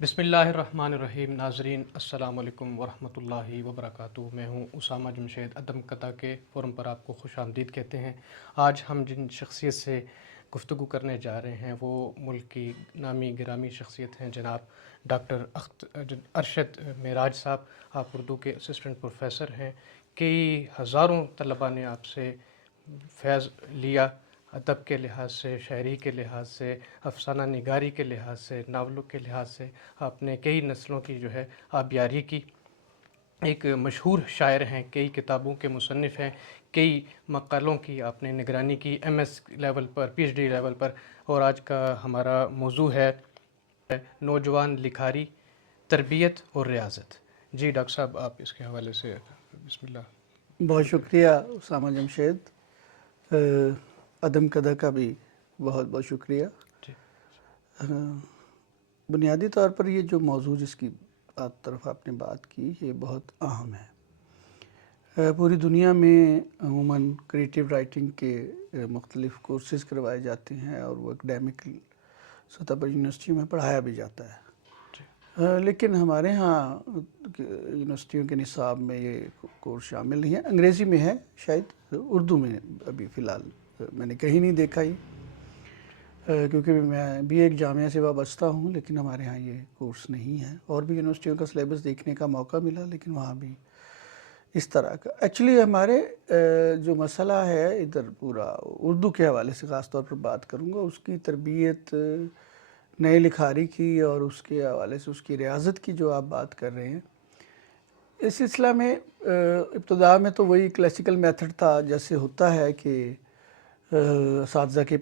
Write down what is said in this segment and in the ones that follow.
بسم اللہ الرحمن الرحیم. ناظرین السلام علیکم ورحمۃ اللہ وبرکاتہ. میں ہوں اسامہ جمشید. عدم قطع کے فورم پر آپ کو خوش آمدید کہتے ہیں. آج ہم جن شخصیت سے گفتگو کرنے جا رہے ہیں وہ ملک کی نامی گرامی شخصیت ہیں جناب ڈاکٹر ارشد معراج صاحب. آپ اردو کے اسسٹنٹ پروفیسر ہیں. کئی ہزاروں طلباء نے آپ سے فیض لیا، ادب کے لحاظ سے، شاعری کے لحاظ سے، افسانہ نگاری کے لحاظ سے، ناولوں کے لحاظ سے. آپ نے کئی نسلوں کی جو ہے آبیاری کی. ایک مشہور شاعر ہیں، کئی کتابوں کے مصنف ہیں، کئی مقالوں کی آپ نے نگرانی کی ایم ایس لیول پر، پی ایچ ڈی لیول پر. اور آج کا ہمارا موضوع ہے نوجوان لکھاری، تربیت اور ریاضت. جی ڈاکٹر صاحب، آپ اس کے حوالے سے بسم اللہ. بہت شکریہ اسامہ جمشید. عدم قدر کا بھی بہت بہت شکریہ. جی بنیادی طور پر یہ جو موضوع جس کی طرف آپ نے بات کی یہ بہت اہم ہے. پوری دنیا میں عموماً کریٹیو رائٹنگ کے مختلف کورسز کروائے جاتے ہیں اور وہ اکیڈیمک سطح پر یونیورسٹی میں پڑھایا بھی جاتا ہے. لیکن ہمارے ہاں یونیورسٹیوں کے نصاب میں یہ کورس شامل نہیں ہے. انگریزی میں ہے شاید، اردو میں ابھی فی الحال میں نے کہیں نہیں دیکھا یہ، کیونکہ میں بھی ایک جامعہ سے وابستہ ہوں، لیکن ہمارے ہاں یہ کورس نہیں ہے. اور بھی یونیورسٹیوں کا سلیبس دیکھنے کا موقع ملا لیکن وہاں بھی اس طرح کا. ایکچولی ہمارے جو مسئلہ ہے ادھر پورا اردو کے حوالے سے خاص طور پر بات کروں گا، اس کی تربیت نئے لکھاری کی اور اس کے حوالے سے اس کی ریاضت کی جو آپ بات کر رہے ہیں. اس سلسلہ میں ابتدا میں تو وہی کلاسیکل میتھڈ تھا جیسے ہوتا ہے کہ اساتذہ کے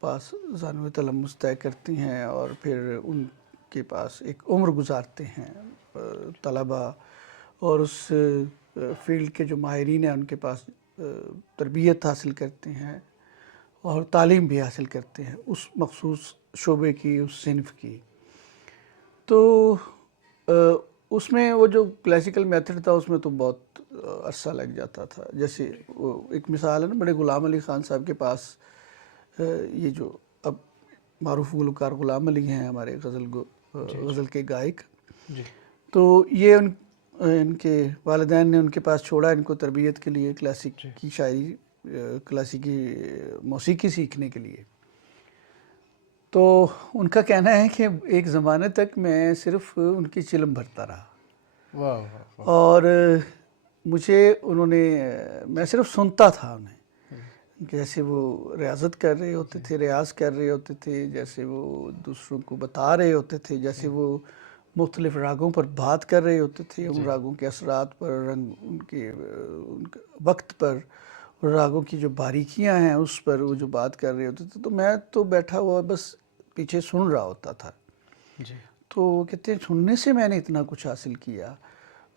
پاس ثانوی تلمس طے کرتی ہیں اور پھر ان کے پاس ایک عمر گزارتے ہیں طلباء، اور اس فیلڈ کے جو ماہرین ہیں ان کے پاس تربیت حاصل کرتے ہیں اور تعلیم بھی حاصل کرتے ہیں اس مخصوص شعبے کی، اس صنف کی. تو اس میں وہ جو کلاسیکل میتھڈ تھا اس میں تو بہت عرصہ لگ جاتا تھا. جیسے وہ ایک مثال ہے نا، بڑے غلام علی خان صاحب کے پاس یہ جو اب معروف گلوکار غلام علی ہیں ہمارے غزل کے گائک، تو یہ ان کے والدین نے ان کے پاس چھوڑا ان کو تربیت کے لیے، کلاسیک کی شاعری، کلاسیکی موسیقی سیکھنے کے لیے. تو ان کا کہنا ہے کہ ایک زمانے تک میں صرف ان کی چلم بھرتا رہا، اور میں صرف سنتا تھا انہیں، جیسے وہ ریاضت کر رہے ہوتے تھے، ریاض کر رہے ہوتے تھے، جیسے وہ دوسروں کو بتا رہے ہوتے تھے، جیسے وہ مختلف راگوں پر بات کر رہے ہوتے تھے، ان راگوں کے اثرات پر، رنگ ان کے وقت پر، راگوں کی جو باریکیاں ہیں اس پر وہ جو بات کر رہے ہوتے تھے. تو میں تو بیٹھا ہوا بس پیچھے سن رہا ہوتا تھا. تو وہ کہتے ہیں سننے سے میں نے اتنا کچھ حاصل کیا.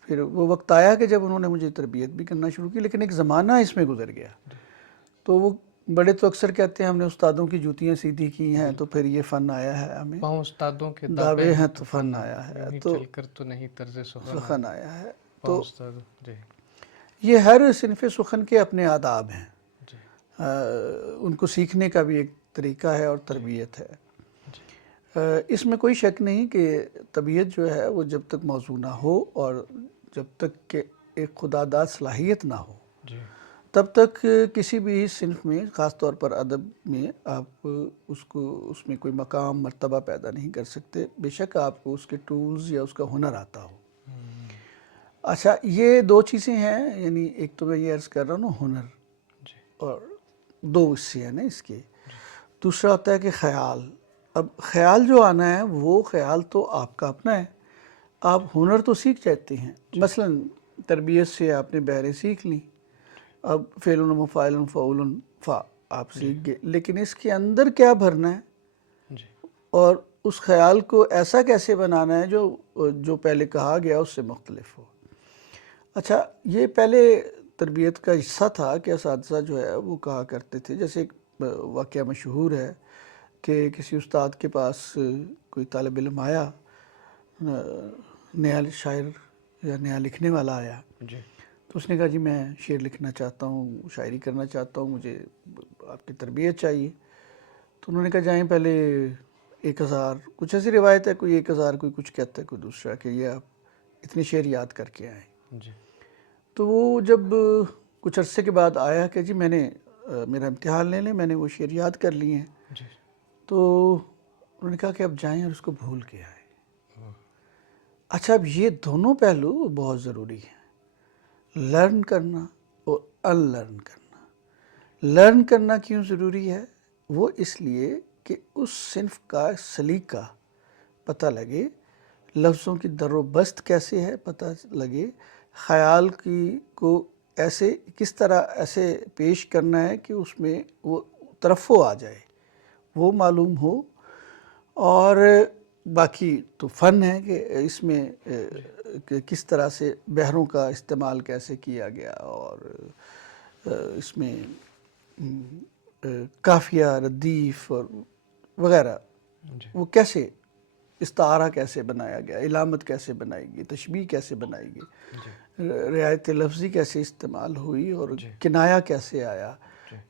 پھر وہ وقت آیا کہ جب انہوں نے مجھے تربیت بھی کرنا شروع کی، لیکن ایک زمانہ اس میں گزر گیا. تو وہ بڑے تو اکثر کہتے ہیں ہم نے استادوں کی جوتیاں سیدھی کی ہیں تو پھر یہ فن آیا ہے ہمیں، پاؤں استادوں کے دعوے ہیں تو فن آیا ہے، تو چل کر تو نہیں طرز سخن آیا ہے. پاؤں تو استاد. جی یہ ہر صنف سخن کے اپنے آداب ہیں، ان کو سیکھنے کا بھی ایک طریقہ ہے اور تربیت ہے. اس میں کوئی شک نہیں کہ طبیعت جو ہے وہ جب تک موزوں نہ ہو اور جب تک کہ ایک خدا داد صلاحیت نہ ہو تب تک کسی بھی صنف میں، خاص طور پر ادب میں، آپ اس میں کوئی مقام مرتبہ پیدا نہیں کر سکتے، بے شک آپ کو اس کے ٹولز یا اس کا ہنر آتا ہو. اچھا، یہ دو چیزیں ہیں، یعنی ایک تو میں یہ عرض کر رہا ہوں نا ہنر، اور دو حصے ہیں نا اس کے. دوسرا ہوتا ہے کہ خیال. اب خیال جو آنا ہے وہ خیال تو آپ کا اپنا ہے، آپ ہنر تو سیکھ جاتے ہیں. مثلا تربیت سے آپ نے بحریں سیکھ لیں، اب فعل و مفعول فعول فا آپ سیکھ گئے، لیکن اس کے اندر کیا بھرنا ہے اور اس خیال کو ایسا کیسے بنانا ہے جو پہلے کہا گیا اس سے مختلف ہو. اچھا، یہ پہلے تربیت کا حصہ تھا کہ اساتذہ جو ہے وہ کہا کرتے تھے. جیسے ایک واقعہ مشہور ہے کہ کسی استاد کے پاس کوئی طالب علم آیا، نیا شاعر یا نیا لکھنے والا آیا، تو اس نے کہا جی میں شعر لکھنا چاہتا ہوں، شاعری کرنا چاہتا ہوں، مجھے آپ کی تربیت چاہیے. تو انہوں نے کہا جائیں پہلے 1000 کچھ ایسی روایت ہے، کوئی 1000 کوئی کچھ کہتا ہے کوئی دوسرا کہ یہ آپ اتنے شعر یاد کر کے آئیں. جی تو وہ جب کچھ عرصے کے بعد آیا کہ جی میں نے میرا امتحان لے لیں، میں نے وہ شعر یاد کر لیے ہیں. جی تو انہوں نے کہا کہ اب جائیں اور اس کو بھول کے آئیں. اچھا، اب یہ دونوں پہلو بہت ضروری ہیں، لرن کرنا اور ان لرن کرنا. لرن کرنا کیوں ضروری ہے؟ وہ اس لیے کہ اس صنف کا سلیقہ پتہ لگے، لفظوں کی در و بست کیسے ہے پتہ لگے، خیال کو ایسے کس طرح ایسے پیش کرنا ہے کہ اس میں وہ ترفع آ جائے، وہ معلوم ہو. اور باقی تو فن ہے کہ اس میں کہ کس طرح سے بحروں کا استعمال کیسے کیا گیا، اور اس میں قافیہ، ردیف اور وغیرہ وہ کیسے، استعارہ کیسے بنایا گیا، علامت کیسے بنائی گئی، تشبیہ کیسے بنائی گئی، رعایت لفظی کیسے استعمال ہوئی، اور کنایہ کیسے آیا.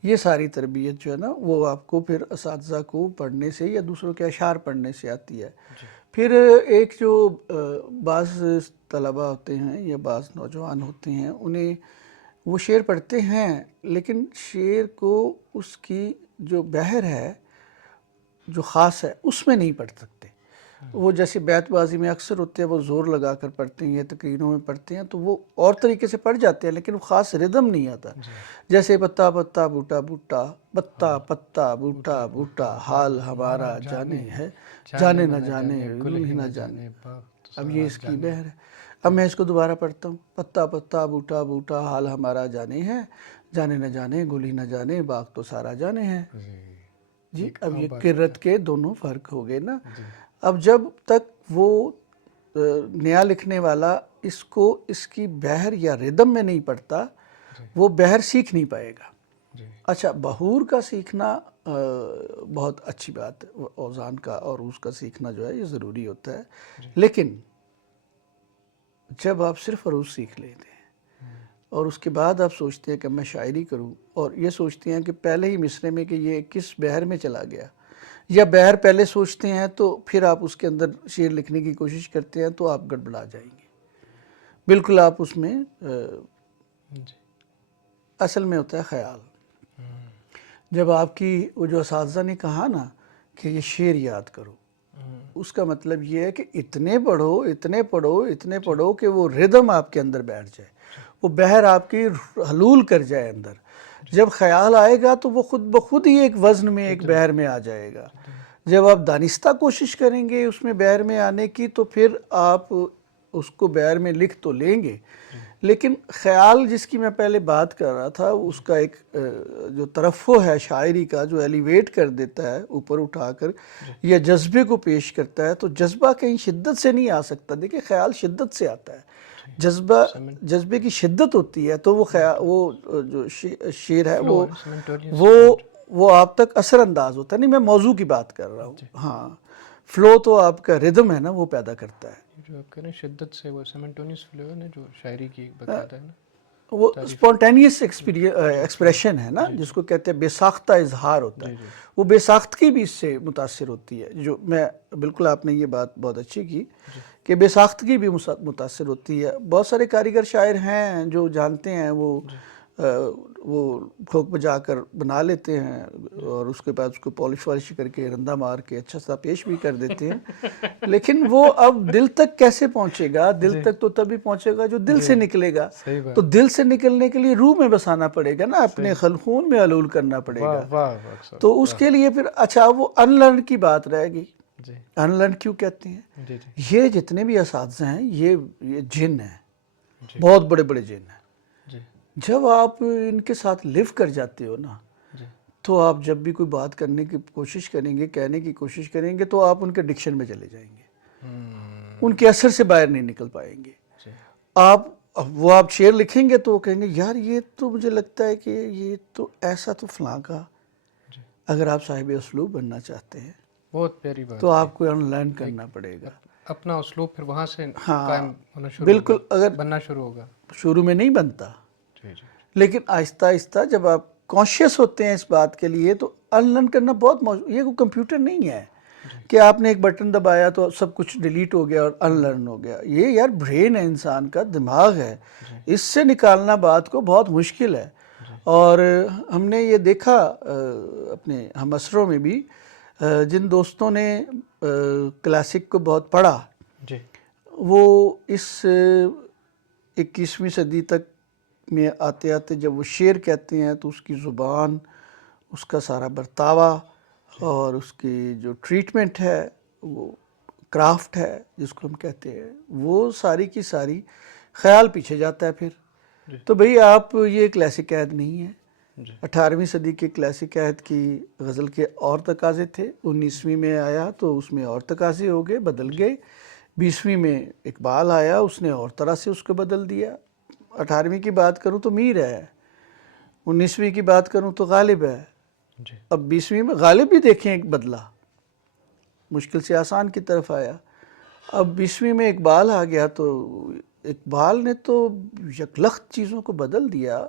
یہ ساری تربیت جو ہے نا وہ آپ کو پھر اساتذہ کو پڑھنے سے یا دوسروں کے اشعار پڑھنے سے آتی ہے. پھر ایک جو بعض طلبہ ہوتے ہیں یا بعض نوجوان ہوتے ہیں، انہیں وہ شعر پڑھتے ہیں لیکن شعر کو اس کی جو بحر ہے جو خاص ہے اس میں نہیں پڑھ سکتے. وہ جیسے بیت بازی میں اکثر ہوتے ہیں، وہ زور لگا کر پڑھتے ہیں یا تقریروں میں پڑھتے ہیں تو وہ اور طریقے سے پڑھ جاتے ہیں لیکن وہ خاص ردم نہیں آتا. جیسے پتا پتا بوٹا بوٹا، پتا پتا بوٹا بوٹا، حال ہمارا جانے ہے، جانے نہ جانے گل ہی نہ جانے. اب یہ اس کی بحر ہے. اب میں اس کو دوبارہ پڑھتا ہوں، پتا پتا بوٹا بوٹا، حال ہمارا جانے ہے، جانے نہ جانے گل ہی نہ جانے، باغ تو سارا جانے ہے. جی اب یہ قرت کے دونوں فرق ہو گئے نا. اب جب تک وہ نیا لکھنے والا اس کو اس کی بحر یا ردم میں نہیں پڑھتا، وہ بحر سیکھ نہیں پائے گا. اچھا، بحور کا سیکھنا بہت اچھی بات ہے، اوزان کا اور اس کا سیکھنا جو ہے یہ ضروری ہوتا ہے. لیکن جب آپ صرف عروض سیکھ لیتے ہیں اور اس کے بعد آپ سوچتے ہیں کہ میں شاعری کروں، اور یہ سوچتے ہیں کہ پہلے ہی مصرعے میں کہ یہ کس بحر میں چلا گیا، یا بحر پہلے سوچتے ہیں تو پھر آپ اس کے اندر شعر لکھنے کی کوشش کرتے ہیں تو آپ گڑبڑا جائیں گے. بالکل آپ اس میں اصل میں ہوتا ہے خیال. جب آپ کی وہ جو اساتذہ نے کہا نا کہ یہ شعر یاد کرو، اس کا مطلب یہ ہے کہ اتنے پڑھو اتنے پڑھو اتنے پڑھو کہ وہ ردم آپ کے اندر بیٹھ جائے، وہ بحر آپ کی حلول کر جائے اندر. جب خیال آئے گا تو وہ خود بخود ہی ایک وزن میں، ایک بحر میں آ جائے گا. جب آپ دانستہ کوشش کریں گے اس میں بحر میں آنے کی تو پھر آپ اس کو بحر میں لکھ تو لیں گے، لیکن خیال جس کی میں پہلے بات کر رہا تھا، اس کا ایک جو ترفع ہے شاعری کا، جو ایلیویٹ کر دیتا ہے اوپر اٹھا کر یا جذبے کو پیش کرتا ہے، تو جذبہ کہیں شدت سے نہیں آ سکتا. دیکھیں خیال شدت سے آتا ہے، جذبے کی شدت ہوتی ہے تو وہ جو شعر ہے وہ آپ تک اثر انداز ہوتا ہے. نہیں، میں موضوع کی بات کر رہا ہوں. ہاں، فلو تو آپ کا ردم ہے نا وہ پیدا کرتا ہے. جو آپ کہہ رہے ہیں شدت سے، وہ سیمنٹونیس فلو ہے نا جو شاعری کی باقاعدہ ہے نا، وہ اسپونٹینیس ایکسپریشن ہے نا جس کو کہتے ہیں بے ساختہ اظہار ہوتا ہے. وہ بے ساختگی بھی اس سے متاثر ہوتی ہے. جو میں بالکل آپ نے یہ بات بہت اچھی کی کہ بے ساختگی بھی متاثر ہوتی ہے. بہت سارے کاریگر شاعر ہیں جو جانتے ہیں، وہ ٹھوک بجا کر بنا لیتے ہیں اور اس کے بعد اس کو پالش والش کر کے رندہ مار کے اچھا سا پیش بھی کر دیتے ہیں. لیکن وہ اب دل تک کیسے پہنچے گا؟ دل تک تو تبھی پہنچے گا جو دل سے نکلے گا. تو دل سے نکلنے کے لیے روح میں بسانا پڑے گا نا، اپنے خلخون میں علول کرنا پڑے گا. تو اس کے لیے پھر اچھا وہ ان لرن کی بات رہے گی. ان لرن کیوں کہتے ہیں؟ یہ جتنے بھی اساتذہ ہیں یہ جن ہیں، بہت بڑے بڑے جن ہیں. جب آپ ان کے ساتھ لیو کر جاتے ہو نا تو آپ جب بھی کوئی بات کرنے کی کوشش کریں گے، کہنے کی کوشش کریں گے تو آپ ان کے ڈکشن میں چلے جائیں گے، ان کے اثر سے باہر نہیں نکل پائیں گے. آپ شعر لکھیں گے تو وہ کہیں گے یار یہ تو مجھے لگتا ہے کہ یہ تو ایسا تو فلاں کا. اگر آپ صاحب اسلوب بننا چاہتے ہیں بہت پیاری بات تو آپ کو ان لرن کرنا پڑے گا. اپنا اسلوب پھر وہاں سے قائم ہونا شروع بالکل اگر بننا شروع ہوگا. شروع میں نہیں بنتا، لیکن آہستہ آہستہ جب آپ کانشیس ہوتے ہیں اس بات کے لیے تو ان لرن کرنا بہت یہ کوئی کمپیوٹر نہیں ہے. کہ آپ نے ایک بٹن دبایا تو سب کچھ ڈیلیٹ ہو گیا اور ان لرن ہو گیا. یہ یار برین ہے، انسان کا دماغ ہے، اس سے نکالنا بات کو بہت مشکل ہے. اور ہم نے یہ دیکھا اپنے ہم عصروں میں بھی، جن دوستوں نے کلاسک کو بہت پڑھا جی وہ اس 21ویں صدی تک میں آتے آتے جب وہ شعر کہتے ہیں تو اس کی زبان، اس کا سارا برتاوا اور اس کی جو ٹریٹمنٹ ہے، وہ کرافٹ ہے جس کو ہم کہتے ہیں، وہ ساری کی ساری خیال پیچھے جاتا ہے پھر. تو بھئی آپ یہ کلاسک عہد نہیں ہے. 18ویں صدی کے کلاسک عہد کی غزل کے اور تقاضے تھے، 19ویں میں آیا تو اس میں اور تقاضے ہو گئے، بدل گئے. 20ویں میں اقبال آیا، اس نے اور طرح سے اس کو بدل دیا. 18ویں کی بات کروں تو میر ہے، 19ویں کی بات کروں تو غالب ہے. اب 20ویں میں غالب بھی دیکھیں ایک بدلہ، مشکل سے آسان کی طرف آیا. اب 20ویں میں اقبال آ گیا تو اقبال نے تو یکلخت چیزوں کو بدل دیا.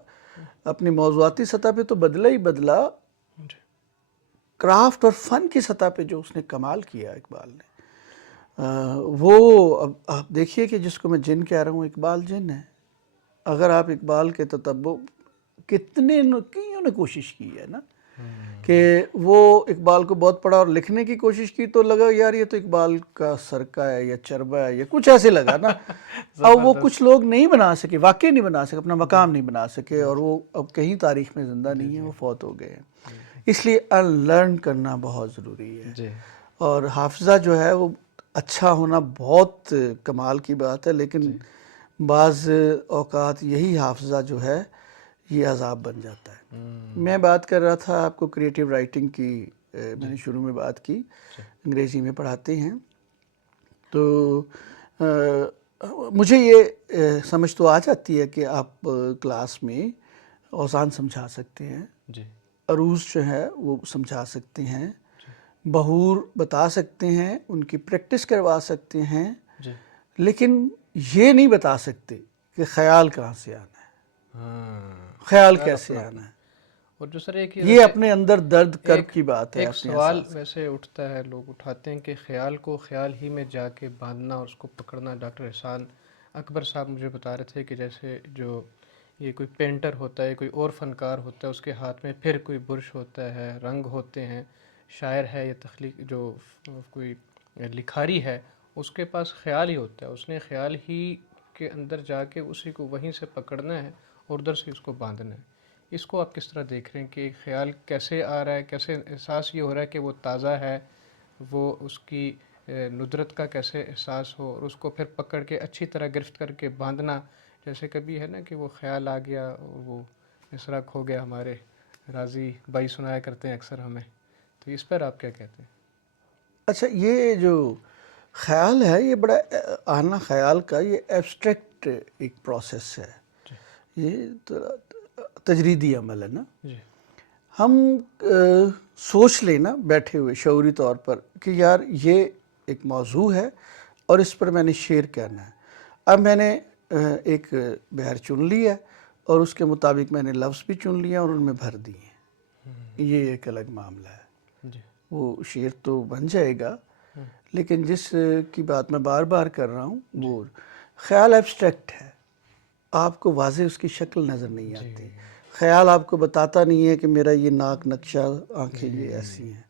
اپنی موضوعاتی سطح پہ تو بدلا ہی بدلا، کرافٹ اور فن کی سطح پہ جو اس نے کمال کیا اقبال نے، وہ اب آپ دیکھیے کہ جس کو میں جن کہہ رہا ہوں، اقبال جن ہے. اگر آپ اقبال کے تتبع، کئیوں نے کوشش کی ہے نا کہ وہ اقبال کو بہت پڑھا اور لکھنے کی کوشش کی تو لگا یار یہ تو اقبال کا سرکہ ہے یا چربہ ہے یا کچھ ایسے لگا نا. اب وہ کچھ لوگ نہیں بنا سکے، واقعی نہیں بنا سکے، اپنا مقام نہیں بنا سکے، اور وہ اب کہیں تاریخ میں زندہ نہیں ہے، وہ فوت ہو گئے ہیں. اس لیے ان لرن کرنا بہت ضروری ہے. اور حافظہ جو ہے وہ اچھا ہونا بہت کمال کی بات ہے، لیکن بعض اوقات یہی حافظہ جو ہے یہ عذاب بن جاتا ہے. میں بات کر رہا تھا آپ کو کریٹیو رائٹنگ کی، میں نے شروع میں بات کی، انگریزی میں پڑھاتے ہیں تو مجھے یہ سمجھ تو آ جاتی ہے کہ آپ کلاس میں اوزان سمجھا سکتے ہیں، عروض جو ہے وہ سمجھا سکتے ہیں، بہور بتا سکتے ہیں، ان کی پریکٹس کروا سکتے ہیں، لیکن یہ نہیں بتا سکتے کہ خیال کہاں سے آنا ہے، خیال کیسے آنا ہے. اور جو سر ایک یہ اپنے اندر درد کرب کی بات ہے. ایک سوال ویسے اٹھتا ہے، لوگ اٹھاتے ہیں کہ خیال کو خیال ہی میں جا کے باندھنا اور اس کو پکڑنا. ڈاکٹر احسان اکبر صاحب مجھے بتا رہے تھے کہ جیسے جو یہ کوئی پینٹر ہوتا ہے، کوئی اور فنکار ہوتا ہے، اس کے ہاتھ میں پھر کوئی برش ہوتا ہے، رنگ ہوتے ہیں. شاعر ہے یا تخلیق جو کوئی لکھاری ہے، اس کے پاس خیال ہی ہوتا ہے، اس نے خیال ہی کے اندر جا کے اسی کو وہیں سے پکڑنا ہے اور ادھر سے اس کو باندھنا ہے. اس کو آپ کس طرح دیکھ رہے ہیں کہ خیال کیسے آ رہا ہے، کیسے احساس یہ ہو رہا ہے کہ وہ تازہ ہے، وہ اس کی ندرت کا کیسے احساس ہو، اور اس کو پھر پکڑ کے اچھی طرح گرفت کر کے باندھنا. جیسے کبھی ہے نا کہ وہ خیال آ گیا اور وہ مصرع کھو گیا، ہمارے راضی بھائی سنایا کرتے ہیں اکثر ہمیں. تو اس پر آپ کیا کہتے ہیں؟ اچھا، یہ جو خیال ہے یہ بڑا آنا خیال کا یہ ایبسٹریکٹ ایک پروسیس ہے، یہ تجریدی عمل ہے نا. ہم سوچ لیں نا بیٹھے ہوئے شعوری طور پر کہ یار یہ ایک موضوع ہے اور اس پر میں نے شعر کہنا ہے. اب میں نے ایک بحر چن لیا اور اس کے مطابق میں نے لفظ بھی چن لیا اور ان میں بھر دیے. یہ ایک الگ معاملہ ہے. وہ شعر تو بن جائے گا، لیکن جس کی بات میں بار بار کر رہا ہوں وہ خیال ایبسٹریکٹ ہے. آپ کو واضح اس کی شکل نظر نہیں آتی. خیال آپ کو بتاتا نہیں ہے کہ میرا یہ ناک نقشہ، آنکھیں یہ ایسی ہیں.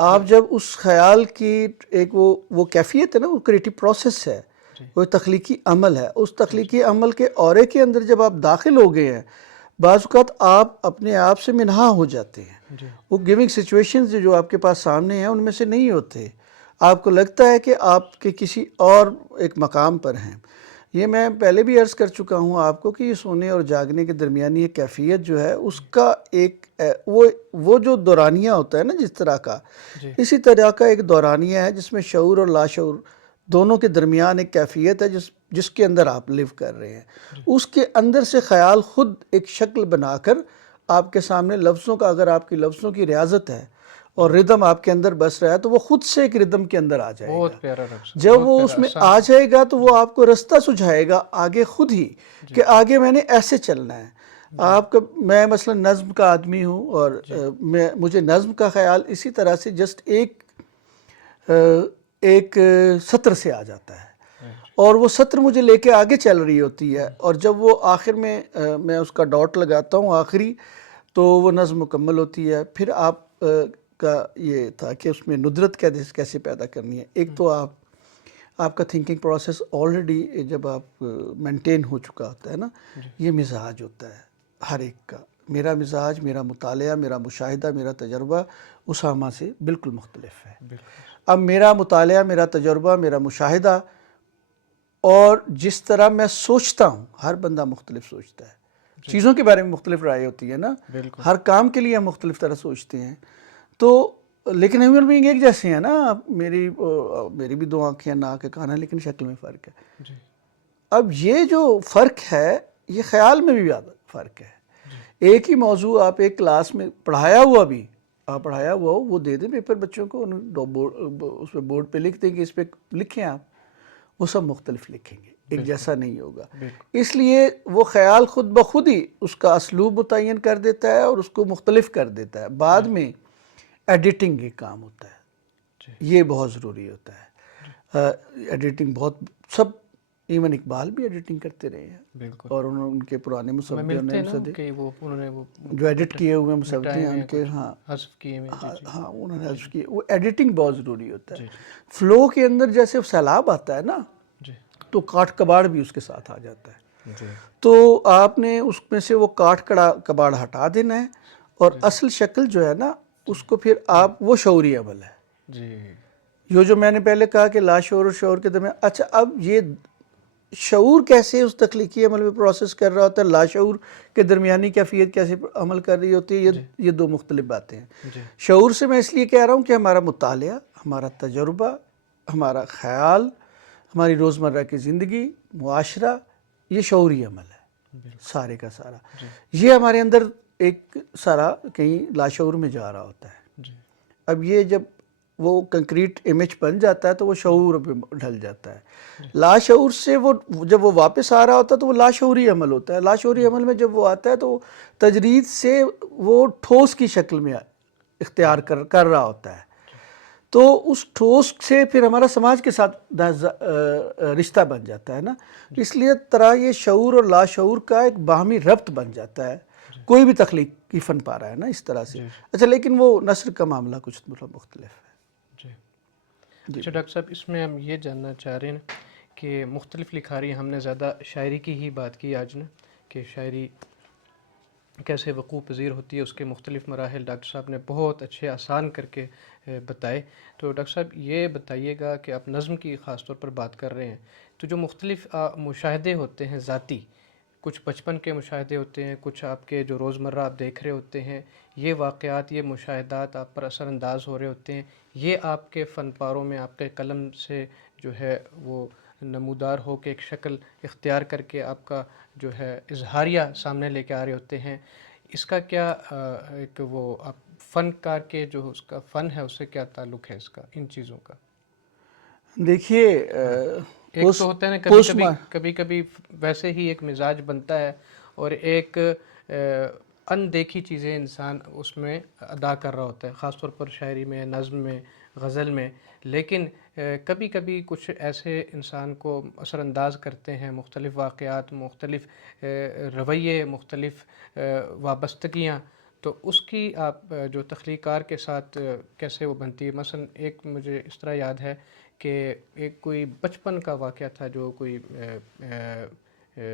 آپ جب اس خیال کی ایک وہ کیفیت ہے نا، وہ کریٹیو پروسیس ہے، وہ تخلیقی عمل ہے. اس تخلیقی عمل کے اورے کے اندر جب آپ داخل ہو گئے ہیں، بعض اوقات آپ اپنے آپ سے منہا ہو جاتے ہیں. وہ گیونگ سچویشنز جو آپ کے پاس سامنے ہیں ان میں سے نہیں ہوتے. آپ کو لگتا ہے کہ آپ کے کسی اور ایک مقام پر ہیں. یہ میں پہلے بھی عرض کر چکا ہوں آپ کو کہ یہ سونے اور جاگنے کے درمیانی ایک کیفیت جو ہے، اس کا ایک وہ جو دورانیہ ہوتا ہے نا جس طرح کا، اسی طرح کا ایک دورانیہ ہے جس میں شعور اور لاشعور دونوں کے درمیان ایک کیفیت ہے جس کے اندر آپ لیو کر رہے ہیں. اس کے اندر سے خیال خود ایک شکل بنا کر آپ کے سامنے لفظوں کا، اگر آپ کی لفظوں کی ریاضت ہے اور ردم آپ کے اندر بس رہا ہے تو وہ خود سے ایک ردم کے اندر آ جائے گا. بہت پیارا رقص. جب وہ اس میں آ جائے گا تو وہ آپ کو رستہ سجھائے گا آگے خود ہی کہ آگے میں نے ایسے چلنا ہے. آپ کا، میں مثلا نظم کا آدمی ہوں اور مجھے نظم کا خیال اسی طرح سے جسٹ ایک ایک سطر سے آ جاتا ہے اور وہ سطر مجھے لے کے آگے چل رہی ہوتی ہے، اور جب وہ آخر میں میں اس کا ڈاٹ لگاتا ہوں آخری، تو وہ نظم مکمل ہوتی ہے۔ پھر آپ کا یہ تھا کہ اس میں ندرت کیسے پیدا کرنی ہے۔ ایک تو آپ کا تھنکنگ پروسیس آلریڈی جب آپ مینٹین ہو چکا ہوتا ہے نا، یہ مزاج ہوتا ہے ہر ایک کا۔ میرا مزاج، میرا مطالعہ، میرا مشاہدہ، میرا تجربہ اسامہ سے بالکل مختلف ہے۔ اب میرا مطالعہ، میرا تجربہ، میرا مشاہدہ اور جس طرح میں سوچتا ہوں، ہر بندہ مختلف سوچتا ہے، چیزوں کے بارے میں مختلف رائے ہوتی ہے نا، ہر کام کے لیے ہم مختلف طرح سوچتے ہیں، تو لیکن ہیومن بینگ ایک جیسے ہیں نا۔ میری بھی دو آنکھیں ہیں، ناک ہے، کان ہے، لیکن شکل میں فرق ہے۔ اب یہ جو فرق ہے، یہ خیال میں بھی زیادہ فرق ہے۔ ایک ہی موضوع آپ ایک کلاس میں پڑھایا ہوا ہو، وہ دے دیں پیپر بچوں کو، اس پہ بورڈ پہ لکھ دیں کہ اس پہ لکھیں آپ، وہ سب مختلف لکھیں گے، ایک جیسا نہیں ہوگا۔ اس لیے وہ خیال خود بخود ہی اس کا اسلوب متعین کر دیتا ہے اور اس کو مختلف کر دیتا ہے۔ بعد میں ایڈیٹنگ ایک کام ہوتا ہے، یہ بہت ضروری ہوتا ہے۔ ایڈیٹنگ بہت، سب ایون اقبال بھی ایڈیٹنگ کرتے رہے ہیں، اور ان کے پرانے مصوبے جو ایڈٹ کیے ہوئے مصوبے ہیں ان کے، ہاں انہوں نے حذف کیے۔ وہ ایڈیٹنگ بہت ضروری ہوتا ہے۔ فلو کے اندر جیسے سیلاب آتا ہے نا، تو کاٹ کباڑ بھی اس کے ساتھ آ جاتا ہے، تو آپ نے اس میں سے وہ کاٹ کباڑ ہٹا دینا ہے، اور اصل شکل جو ہے نا اس کو پھر آپ، وہ شعوری عمل ہے۔ یہ جو میں نے پہلے کہا کہ لاشعور اور شعور کے درمیان، اچھا اب یہ شعور کیسے اس تخلیقی عمل میں پروسیس کر رہا ہوتا ہے، لاشعور کے درمیانی کیفیت کیسے عمل کر رہی ہوتی ہے، یہ دو مختلف باتیں ہیں۔ شعور سے میں اس لیے کہہ رہا ہوں کہ ہمارا مطالعہ، ہمارا تجربہ، ہمارا خیال، ہماری روزمرہ کی زندگی، معاشرہ، یہ شعوری عمل ہے سارے کا سارا۔ یہ ہمارے اندر ایک سارا کہیں لاشعور میں جا رہا ہوتا ہے۔ اب یہ جب وہ کنکریٹ امیج بن جاتا ہے تو وہ شعور پہ ڈھل جاتا ہے۔ لاشعور سے وہ جب وہ واپس آ رہا ہوتا ہے تو وہ لاشعوری عمل ہوتا ہے۔ لاشعوری عمل میں جب وہ آتا ہے تو تجرید سے وہ ٹھوس کی شکل میں اختیار کر رہا ہوتا ہے، تو اس ٹھوس سے پھر ہمارا سماج کے ساتھ رشتہ بن جاتا ہے نا۔ اس لیے طرح یہ شعور اور لاشعور کا ایک باہمی ربط بن جاتا ہے، کوئی بھی تخلیقی فن پا رہا ہے نا اس طرح سے۔ اچھا لیکن وہ نثر کا معاملہ کچھ مختلف ہے۔ اچھا ڈاکٹر صاحب، اس میں ہم یہ جاننا چاہ رہے ہیں کہ مختلف لکھاری، ہم نے زیادہ شاعری کی ہی بات کی آج نے، کہ شاعری کیسے وقوع پذیر ہوتی ہے، اس کے مختلف مراحل ڈاکٹر صاحب نے بہت اچھے آسان کر کے بتائے۔ تو ڈاکٹر صاحب یہ بتائیے گا کہ آپ نظم کی خاص طور پر بات کر رہے ہیں، تو جو مختلف مشاہدے ہوتے ہیں ذاتی، کچھ بچپن کے مشاہدے ہوتے ہیں، کچھ آپ کے جو روزمرہ آپ دیکھ رہے ہوتے ہیں، یہ واقعات، یہ مشاہدات آپ پر اثر انداز ہو رہے ہوتے ہیں، یہ آپ کے فن پاروں میں آپ کے قلم سے جو ہے وہ نمودار ہو کے ایک شکل اختیار کر کے آپ کا جو ہے اظہاریہ سامنے لے کے آ رہے ہوتے ہیں۔ اس کا کیا ایک وہ آپ فنکار کے جو اس کا فن ہے اس سے کیا تعلق ہے اس کا، ان چیزوں کا؟ دیکھیے، ایک تو ہوتا ہے نا کبھی کبھی ویسے ہی ایک مزاج بنتا ہے، اور ایک اندیکھی چیزیں انسان اس میں ادا کر رہا ہوتا ہے، خاص طور پر شاعری میں، نظم میں، غزل میں، لیکن کبھی کبھی کچھ ایسے انسان کو اثر انداز کرتے ہیں مختلف واقعات، مختلف رویے، مختلف وابستگیاں، تو اس کی آپ جو تخلیقار کے ساتھ کیسے وہ بنتی ہے؟ مثلا ایک مجھے اس طرح یاد ہے کہ ایک کوئی بچپن کا واقعہ تھا، جو کوئی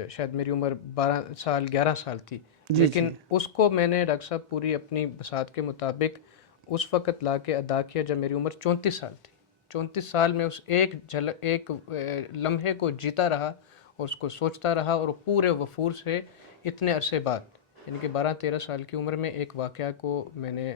شاید میری عمر 12 سال 11 سال تھی، لیکن اس کو میں نے ڈاکٹر صاحب پوری اپنی بساط کے مطابق اس وقت لا کے ادا کیا جب میری عمر 34 سال تھی۔ 34 سال میں اس ایک لمحے کو جیتا رہا اور اس کو سوچتا رہا، اور پورے وفور سے اتنے عرصے بعد، یعنی کہ 12-13 سال کی عمر میں ایک واقعہ کو میں نے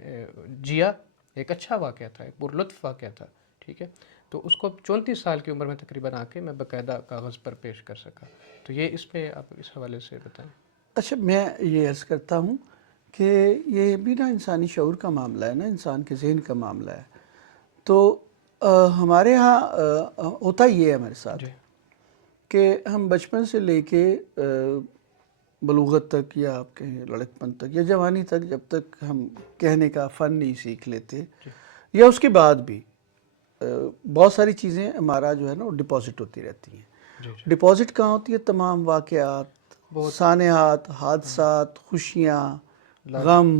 جیا۔ ایک اچھا واقعہ تھا، ایک پرلطف واقعہ تھا، ٹھیک ہے، تو اس کو 34 سال کی عمر میں تقریباً آ کے میں باقاعدہ کاغذ پر پیش کر سکا۔ تو یہ اس پہ آپ اس حوالے سے بتائیں۔ اچھا، میں یہ عرض کرتا ہوں کہ یہ بھی نا انسانی شعور کا معاملہ ہے نا، انسان کے ذہن کا معاملہ ہے۔ تو ہمارے ہاں ہوتا یہ ہے ہمارے ساتھ کہ ہم بچپن سے لے کے بلوغت تک، یا آپ کہیں لڑکپن تک یا جوانی تک، جب تک ہم کہنے کا فن نہیں سیکھ لیتے، یا اس کے بعد بھی بہت ساری چیزیں ہمارا جو ہے نا وہ ڈپازٹ ہوتی رہتی ہیں. جی ڈپازٹ کہاں ہوتی ہے؟ تمام واقعات، سانحات، حادثات، خوشیاں، غم،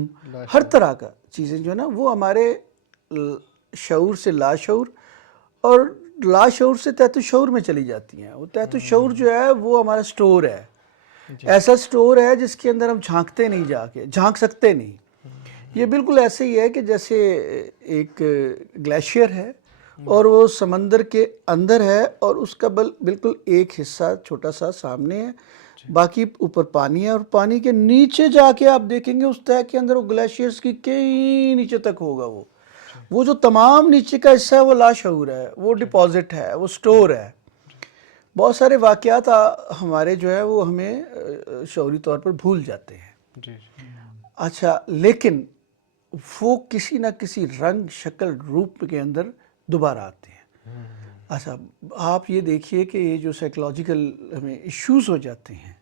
ہر طرح کا چیزیں جو ہے نا وہ ہمارے شعور سے لاشعور اور لاشعور سے تحت شعور میں چلی جاتی ہیں. وہ تحت شعور جو ہے وہ ہمارا سٹور ہے، ایسا سٹور ہے جس کے اندر ہم جھانکتے نہیں، جا کے جھانک سکتے نہیں. یہ بالکل ایسے ہی ہے کہ جیسے ایک گلیشیئر ہے اور وہ سمندر کے اندر ہے اور اس کا بالکل ایک حصہ چھوٹا سا سامنے ہے، باقی اوپر پانی ہے، اور پانی کے نیچے جا کے آپ دیکھیں گے اس تہہ کے اندر وہ گلیشیئرز کی کئی نیچے تک ہوگا. وہ جو تمام نیچے کا حصہ ہے وہ لاشعور ہے، وہ ڈپازٹ ہے، وہ سٹور ہے. بہت سارے واقعات ہمارے جو ہے وہ ہمیں شعوری طور پر بھول جاتے ہیں. اچھا، لیکن وہ کسی نہ کسی رنگ، شکل، روپ کے اندر دوبارہ آتے ہیں. اچھا، آپ یہ دیکھیے کہ یہ جو سائیکلوجیکل ہمیں ایشوز ہو جاتے ہیں،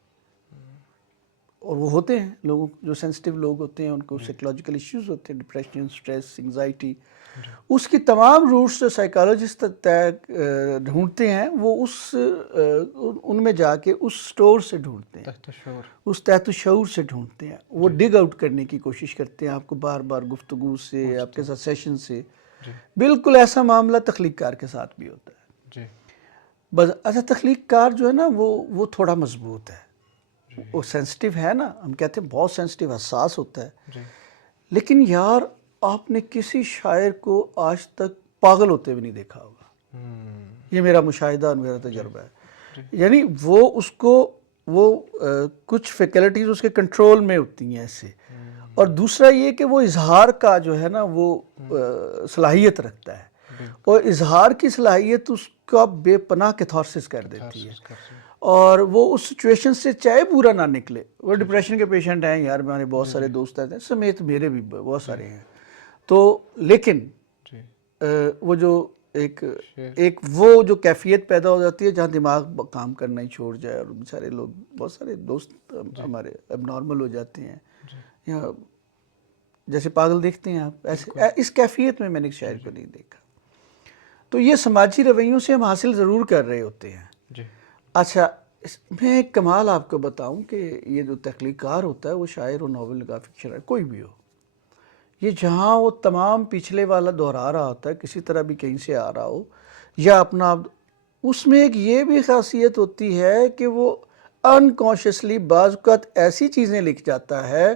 اور وہ ہوتے ہیں لوگوں جو سینسٹیو لوگ ہوتے ہیں ان کو سائیکلوجیکل ایشوز ہوتے ہیں، ڈپریشن، سٹریس، انگزائٹی، اس کی تمام روٹس جو سائیکالوجسٹ ڈھونڈتے ہیں وہ ان میں جا کے اس سٹور سے ڈھونڈتے ہیں، اس تحت شعور سے ڈھونڈتے ہیں. وہ ڈگ آؤٹ کرنے کی کوشش کرتے ہیں آپ کو بار بار گفتگو سے، آپ کے ساتھ سیشن سے. بالکل ایسا معاملہ تخلیق کار کے ساتھ بھی ہوتا ہے. بس اچھا، تخلیق کار جو ہے نا وہ تھوڑا مضبوط ہے، وہ سینسٹیو ہے نا، ہم کہتے ہیں بہت سینسٹیو، حساس ہوتا ہے. لیکن یار آپ نے کسی شاعر کو آج تک پاگل ہوتے ہوئے نہیں دیکھا ہوگا. یہ میرا مشاہدہ اور میرا تجربہ ہے. یعنی وہ اس کو وہ کچھ فیکلٹیز اس کے کنٹرول میں ہوتی ہیں ایسے. اور دوسرا یہ کہ وہ اظہار کا جو ہے نا وہ صلاحیت رکھتا ہے، اور اظہار کی صلاحیت اس کا بے پناہ کیتھارسس کر دیتی ہے. اور وہ اس سچویشن سے چاہے برا نہ نکلے، وہ ڈپریشن کے پیشنٹ ہیں یار، ہمارے بہت سارے دوست ہیں سمیت میرے بھی بہت سارے ہیں. تو لیکن وہ جو ایک وہ جو کیفیت پیدا ہو جاتی ہے جہاں دماغ کام کرنا ہی چھوڑ جائے، اور بیچارے لوگ، بہت سارے دوست ہمارے اب نارمل ہو جاتے ہیں، یا جیسے پاگل دیکھتے ہیں آپ، ایسے اس کیفیت میں نے شاعر کو نہیں دیکھا. تو یہ سماجی رویوں سے ہم حاصل ضرور کر رہے ہوتے ہیں. اچھا، میں ایک کمال آپ کو بتاؤں کہ یہ جو تخلیق کار ہوتا ہے، وہ شاعر ہو، ناول نگار، فکشن، کوئی بھی ہو، یہ جہاں وہ تمام پچھلے والا دہرا رہا ہوتا ہے، کسی طرح بھی کہیں سے آ رہا ہو، یا اپنا اس میں ایک یہ بھی خاصیت ہوتی ہے کہ وہ انکانشیسلی بعض اوقات ایسی چیزیں لکھ جاتا ہے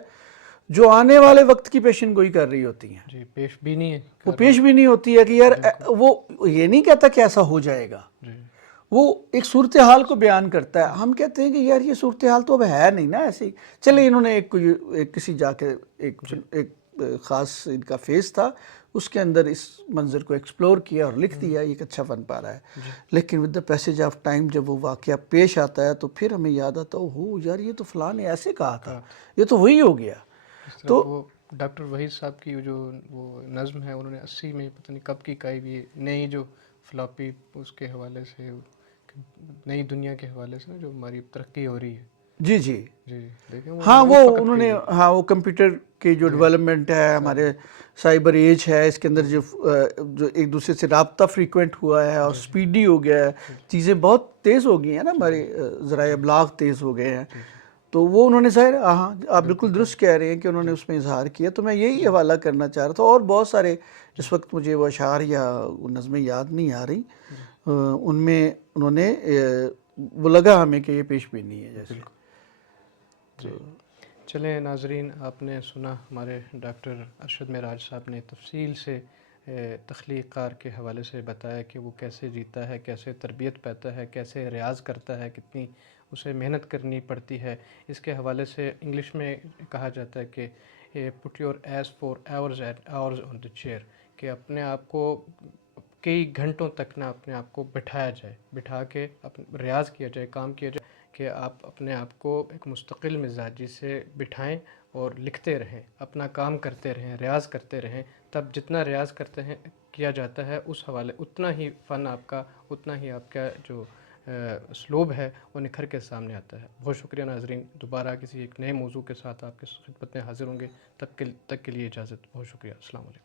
جو آنے والے وقت کی پیشن گوئی کر رہی ہوتی ہیں. پیش بھی نہیں ہے، وہ پیش بھی نہیں ہوتی ہے کہ یار وہ یہ نہیں کہتا کہ ایسا ہو جائے گا، وہ ایک صورتحال کو بیان کرتا ہے. ہم کہتے ہیں کہ یار یہ صورتحال تو اب ہے نہیں نا ایسی. چلے انہوں نے ایک کسی جا کے ایک خاص ان کا فیز تھا، اس کے اندر اس منظر کو ایکسپلور کیا اور لکھ دیا، ایک اچھا فن پارا ہے. لیکن with the passage of time جب وہ واقعہ پیش آتا ہے تو پھر ہمیں یاد آتا ہو یار یہ تو فلاں نے ایسے کہا تھا، یہ تو وہی ہو گیا. تو ڈاکٹر وحید صاحب کی جو وہ نظم ہے انہوں نے 80 میں پتہ نہیں کب کی کہی ہوئی، نئی جو فلاپی اس کے حوالے سے، نئی دنیا کے حوالے سے جو ہماری ترقی ہو رہی ہے. جی ہاں، وہ انہوں نے وہ کمپیوٹر کی جو ڈیولپمنٹ ہے، ہمارے سائبر ایج ہے، اس کے اندر جو ایک دوسرے سے رابطہ فریکوینٹ ہوا ہے اور سپیڈی ہو گیا ہے، چیزیں بہت تیز ہو گئی ہیں نا، ہمارے ذرائع ابلاغ تیز ہو گئے ہیں. تو وہ انہوں نے ظاہر، ہاں آپ بالکل درست کہہ رہے ہیں کہ انہوں نے اس میں اظہار کیا. تو میں یہی حوالہ کرنا چاہ رہا تھا، اور بہت سارے اس وقت مجھے وہ اشعار یا نظمیں یاد نہیں آ رہی، ان میں انہوں نے وہ لگا ہمیں کہ یہ پیش بینی ہے جیسے. چلیں ناظرین، آپ نے سنا ہمارے ڈاکٹر ارشد معراج صاحب نے تفصیل سے تخلیق کار کے حوالے سے بتایا کہ وہ کیسے جیتا ہے، کیسے تربیت پاتا ہے، کیسے ریاض کرتا ہے، کتنی اسے محنت کرنی پڑتی ہے. اس کے حوالے سے انگلش میں کہا جاتا ہے کہ put your ass for hours and hours on the chair, کہ اپنے آپ کو کئی گھنٹوں تک نہ اپنے آپ کو بٹھایا جائے، بٹھا کے ریاض کیا جائے، کام کیا جائے، کہ آپ اپنے آپ کو ایک مستقل مزاجی سے بٹھائیں اور لکھتے رہیں، اپنا کام کرتے رہیں، ریاض کرتے رہیں. تب جتنا ریاض کرتے ہیں کیا جاتا ہے اس حوالے اتنا ہی فن آپ کا، اتنا ہی آپ کا جو اسلوب ہے وہ نکھر کے سامنے آتا ہے. بہت شکریہ ناظرین، دوبارہ کسی ایک نئے موضوع کے ساتھ آپ کے خدمت میں حاضر ہوں گے. تب تک کے لیے اجازت، بہت شکریہ، السلام علیکم.